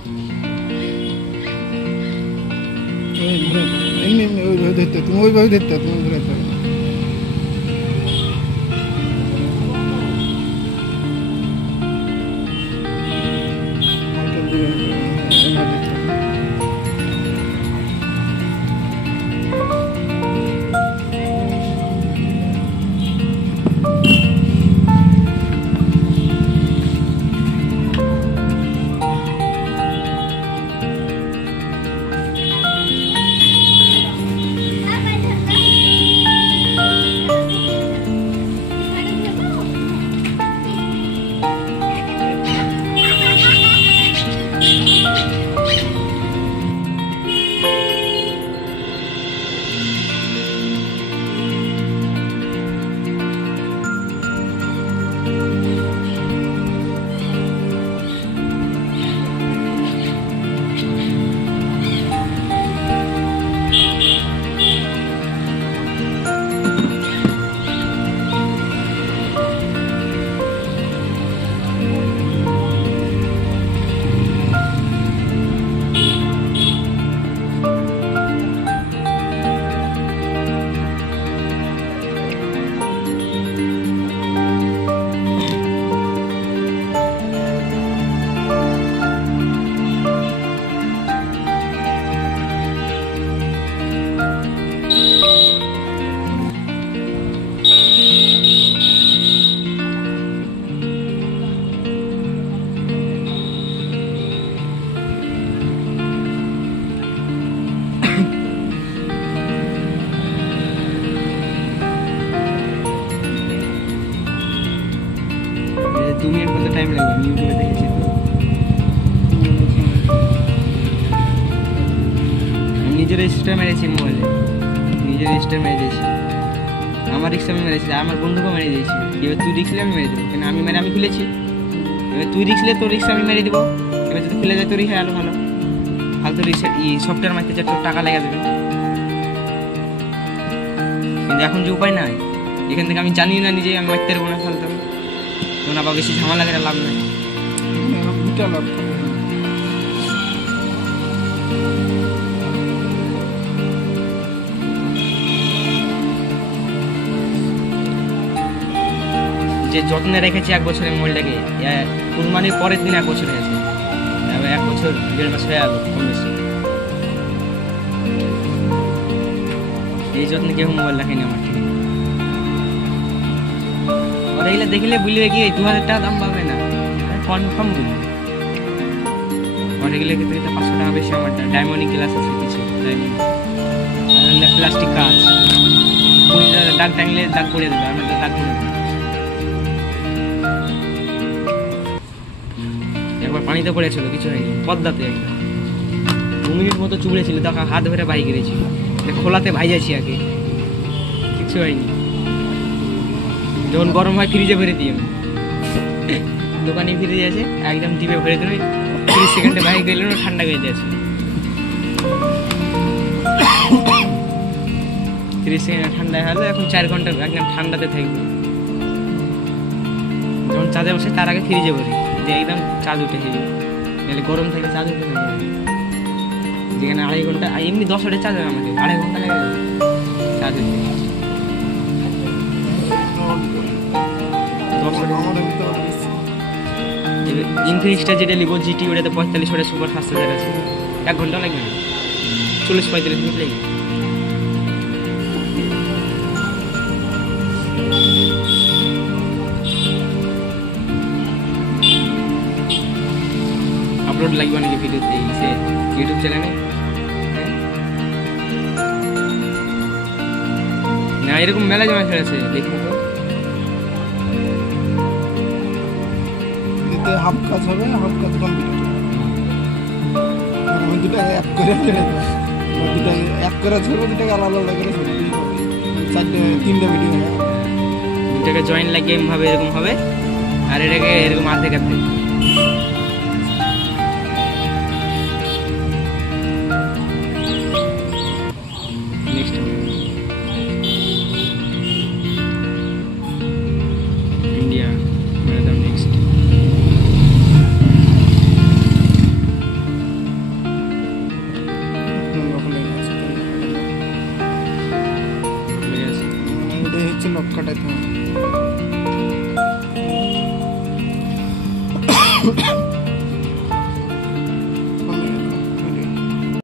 তুমি ওইভাবে ধরতে তুমি ঘুরাতে হবে। दो मिनट मতো টাইম লাগবে আমি ইউটিউবে দেখেছি তো নিজের রেজিস্টার মেরেছি মোবাইলে নিজের রেজিস্টার মেরে দিয়েছি আমার রিক্স আমি মেরেছি আমার বন্ধুকে মেরে দিয়েছি এবার তুই রিক্স নিয়ে আমি মেরে দেবো কেন আমি খুলেছি এবার তুই রিক্স নিলে তোর রিক্স আমি মেরে দেবো এবার যদি খুলে যায় তোরই হয় আলো ভালো ফালতু রিক্স সফটওয়্যার মারতে চার টাকা লেগে যাবে কিন্তু এখন যে উপায় নাই এখান থেকে আমি জানি না নিজে আমি মারতে পারবো না ফালতু তোমরা বা বেশি ঝামেলা করে লাভ নাই যে যত্নে রেখেছি এক বছরের মোবাইলটাকে কুরবানির পরের দিন এক বছর হয়েছে এক বছর 1.5 মাস হয়ে গেল কম বেশি এই যত্নে কেউ মোবাইল রাখেনি আমার ঠিক और एगला देखले बुलिए कि 2000 টাকা দাম পাবে না কনফার্ম বুঝি और एगले के तो 500 টাকা বেশি আমার ডায়মন্ড গ্লাস আছে কিছু ডায়মন্ড আর প্লাস্টিক কাঁচ পুরো দাগ টাঙলে দাগ পড়ে যাবে আমার দাগ পড়ে যাবে একবার পানিতে পড়েছিল কিছু হয়নি পদ্মাতে একদম 2 মিনিট মতো চুবড়েছিল তখন হাত ধরে বাই গেছিল খোলাতে ভাইজাছি আগে কিছু হয়নি যখন গরম হয় ফ্রিজে ভরে দিই আমি দোকানে ফ্রিজে আছে একদম ডিপে ভরে দিই 30 সেকেন্ডে বাইরে গেলে ঠান্ডা হয়ে যাচ্ছে 30 সেকেন্ডে ঠান্ডা হলো এখন 4 ঘন্টা একদম ঠান্ডাতে থাকবে যখন চাঁদে বসে তার আগে ফ্রিজে ভরি যে একদম চাঁদ উঠে যাবে নাহলে গরম থেকে চাঁদ উঠে যাবে যেখানে 2.5 ঘন্টা এমনি 10 ওয়াটের চার্জ হবে আমাদের 2.5 ঘন্টা লেগে যাবে চার্জ হতে ইনফিনিক্সটা যেটা লিবো জিটি ওটাতে 45 ওয়াটের সুপার ফাস্ট চার্জ আছে 1 ঘন্টা লাগবে না 40-45 মিনিট লাগবে আপলোড লাগবে নাকি ভিডিওতে সে ইউটিউব চ্যানেলে না এরকম মেলা জমা খেলেছে দেখুন তো এতে হাফ কাজ হবে হাফ কাজ কমপ্লিট আমি দুটো অ্যাপ করে দুটো অ্যাপ করে ছেড়ে দুটোকে আলাদা আলাদা করে ছেড়ে দিই 3টা ভিডিও দুটাকে জয়েন লাগিয়ে ভাবে এরকম হবে আর এটাকে এরকম আধে কাটতে নেক্সট ইন্ডিয়া নেক্সট হচ্ছে নখ কাটাইতে হবে।